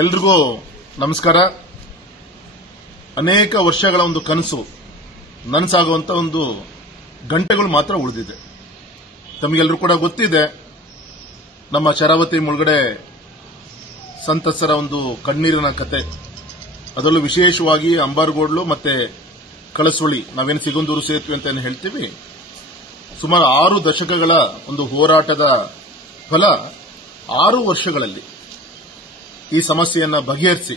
ಎಲ್ರಿಗೂ ನಮಸ್ಕಾರ. ಅನೇಕ ವರ್ಷಗಳ ಒಂದು ಕನಸು, ನನಸಾಗುವಂತ ಒಂದು ಗಂಟೆಗಳು ಮಾತ್ರ ಉಳಿದಿದೆ. ತಮಗೆಲ್ಲರೂ ಕೂಡ ಗೊತ್ತಿದೆ, ನಮ್ಮ ಶರಾವತಿ ಮುಳುಗಡೆ ಸಂತಸರ ಒಂದು ಕಣ್ಣೀರಿನ ಕತೆ. ಅದರಲ್ಲೂ ವಿಶೇಷವಾಗಿ ಅಂಬಾರ್ಗೋಡ್ಲು ಮತ್ತೆ ಕಳಸುಳಿ, ನಾವೇನು ಸಿಗಂದೂರು ಸೇತುವೆ ಅಂತ ಏನು ಹೇಳ್ತೀವಿ? ಸುಮಾರು ಆರು ದಶಕಗಳ ಒಂದು ಹೋರಾಟದ ಫಲ ಆರು ವರ್ಷಗಳಲ್ಲಿ. ಈ ಸಮಸ್ಯೆಯನ್ನು ಬಗೆಹರಿಸಿ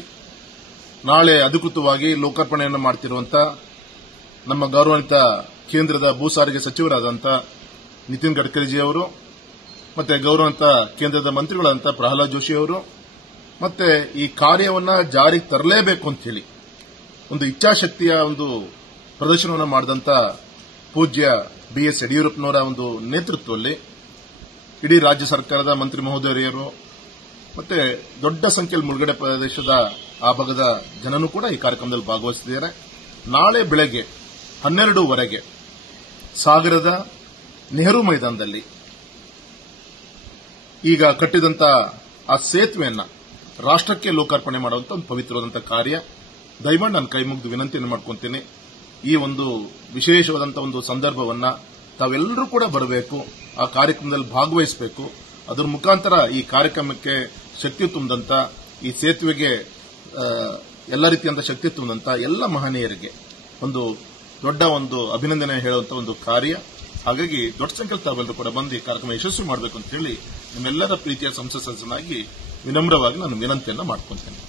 ನಾಳೆ ಅಧಿಕೃತವಾಗಿ ಲೋಕಾರ್ಪಣೆಯನ್ನು ಮಾಡ್ತಿರುವಂಥ ನಮ್ಮ ಗೌರವಾನ್ವಿತ ಕೇಂದ್ರದ ಭೂ ಸಾರಿಗೆ ಸಚಿವರಾದಂಥ ನಿತಿನ್ ಗಡ್ಕರಿಜಿ ಅವರು, ಮತ್ತೆ ಗೌರವಾನ್ವಿತ ಕೇಂದ್ರದ ಮಂತ್ರಿಗಳಾದಂಥ ಪ್ರಹ್ಲಾದ್ ಜೋಶಿ ಅವರು, ಮತ್ತೆ ಈ ಕಾರ್ಯವನ್ನು ಜಾರಿಗೆ ತರಲೇಬೇಕು ಅಂತ ಹೇಳಿ ಒಂದು ಇಚ್ಛಾಶಕ್ತಿಯ ಒಂದು ಪ್ರದರ್ಶನವನ್ನು ಮಾಡಿದಂಥ ಪೂಜ್ಯ ಬಿ ಎಸ್ ಯಡಿಯೂರಪ್ಪನವರ ಒಂದು ನೇತೃತ್ವದಲ್ಲಿ ಇಡೀ ರಾಜ್ಯ ಸರ್ಕಾರದ ಮಂತ್ರಿ ಮಹೋದಯರು ಮತ್ತೆ ದೊಡ್ಡ ಸಂಖ್ಯೆಯಲ್ಲಿ ಮುಳುಗಡೆ ಪ್ರದೇಶದ ಆ ಭಾಗದ ಜನನು ಕೂಡ ಈ ಕಾರ್ಯಕ್ರಮದಲ್ಲಿ ಭಾಗವಹಿಸಿದ್ದಾರೆ ನಾಳೆ ಬೆಳಗ್ಗೆ ಹನ್ನೆರಡೂವರೆಗೆ ಸಾಗರದ ನೆಹರು ಮೈದಾನದಲ್ಲಿ ಈಗ ಕಟ್ಟಿದಂತ ಆ ಸೇತುವೆಯನ್ನು ರಾಷ್ಟ್ರಕ್ಕೆ ಲೋಕಾರ್ಪಣೆ ಮಾಡುವಂತ ಒಂದು ಪವಿತ್ರವಾದಂತಹ ಕಾರ್ಯ. ದಯಮಾಡಿ ನಾನು ಕೈ ಮುಗಿದು ವಿನಂತಿಯನ್ನು ಮಾಡ್ಕೊಂತೀನಿ. ಈ ಒಂದು ವಿಶೇಷವಾದಂತಹ ಒಂದು ಸಂದರ್ಭವನ್ನ ತಾವೆಲ್ಲರೂ ಕೂಡ ಬರಬೇಕು, ಆ ಕಾರ್ಯಕ್ರಮದಲ್ಲಿ ಭಾಗವಹಿಸಬೇಕು. ಅದರ ಮುಖಾಂತರ ಈ ಕಾರ್ಯಕ್ರಮಕ್ಕೆ ಶಕ್ತಿ ತುಂಬಿದಂತ, ಈ ಸೇತುವೆಗೆ ಎಲ್ಲ ರೀತಿಯಂತ ಶಕ್ತಿ ತುಂಬಿದಂತ ಎಲ್ಲ ಮಹನೀಯರಿಗೆ ಒಂದು ದೊಡ್ಡ ಒಂದು ಅಭಿನಂದನೆ ಹೇಳುವಂತ ಒಂದು ಕಾರ್ಯ. ಹಾಗಾಗಿ ದೊಡ್ಡ ಸಂಖ್ಯೆಯಲ್ಲಿ ತಾವೆಲ್ಲರೂ ಕೂಡ ಬಂದು ಈ ಕಾರ್ಯಕ್ರಮ ಯಶಸ್ವಿ ಮಾಡಬೇಕು ಅಂತ ಹೇಳಿ ನಿಮ್ಮೆಲ್ಲರ ಪ್ರೀತಿಯ ಸಂಸದ ಸದಸ್ಯನಾಗಿ ವಿನಮ್ರವಾಗಿ ನಾನು ವಿನಂತಿಯನ್ನು ಮಾಡ್ಕೊಂತೇನೆ